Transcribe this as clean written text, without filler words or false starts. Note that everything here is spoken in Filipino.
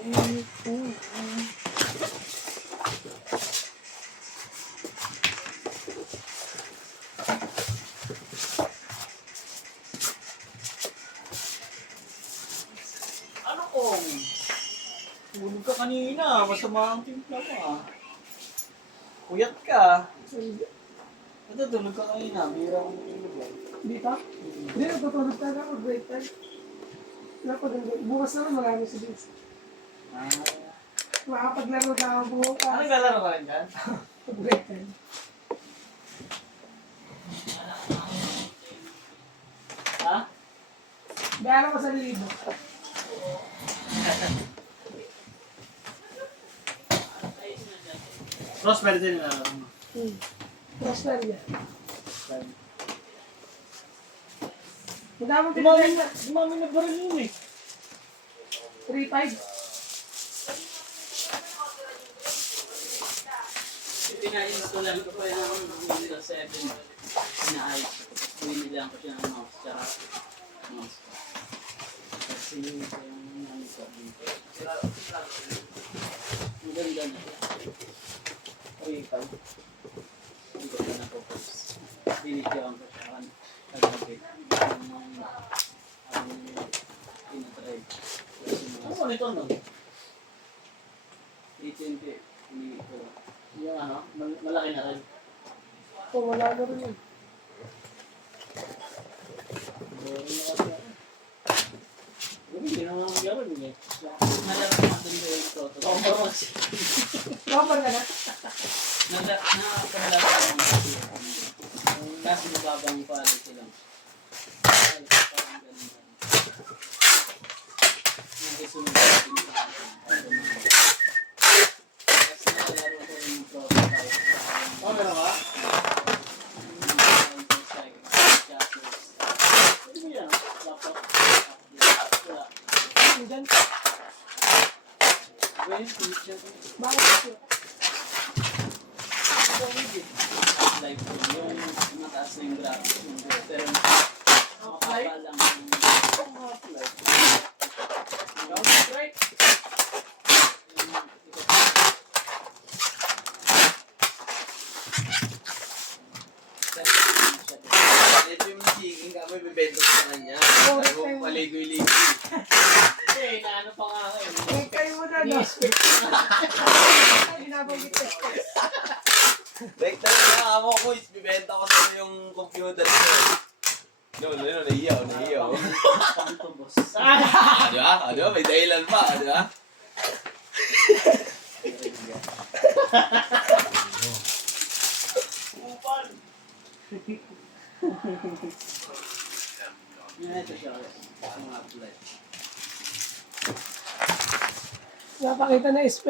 Ano kong? Tulog ka kanina, masama ang timpla mo ah. Puyat ka. Natutulog ka kanina, bira kong tulog eh. Dito? Hindi, natutulog tayo ako, break time. Bukas naman marami sa base. Makapaglaro na ako bukas. Ano naglalaro ka rin dyan? Break time. Ha? Bayaran ko sa libo. Ross, pwede din naglalaro mo. Prosper yan. Madamang pinagay. Dumami na baril yun eh. 3-5. Pinayin ko lang ko pa yung Windows 7. Pinaayos. Binilang ko siya ng mouse. Tsaka mouse ko. Kasi yung ano ko dito. Ang ganda na siya. Okay, pal. Hindi ko na napopost. Binidyoan ko siya. Kagabi. Ang pinatry. Ano mo nito nun? 320. Hindi ko. Yung ano, malaki na rin. Wala na rin yun. Hindi na nga magyaro niya. Nalaro ko doon ko ito. Proper ka na? Nakakalala ko ng kasi mababang quality lang. Ay, parang ganun lang. Nagkasunod natin sa akin. Kasi nakalaro ko yung prototype. Oh, meron ka? Hindi mo yan, laptop. Wala. Diyan. Well, future. Bakit ito? Like, yung mataas na yung graphics. Pero, Half-Life? makapal lang yung Half-Life. Right? Ito yung magiging kami, bibenta sa kanya. Sabi mo, maligoy-ligoy. Hindi, inaano pa nga kayo. Eh, kayo mo na, no? Ni-expect Ay, nabanggit ko. Rekta na amo ko, bibenta ko sa yung computer ko. No, naiyaw. Panto, boss. Di ba? Di ba? May dahilan pa, di ba? Upal. Yan, ito siya. Mga apply. Napakita na spec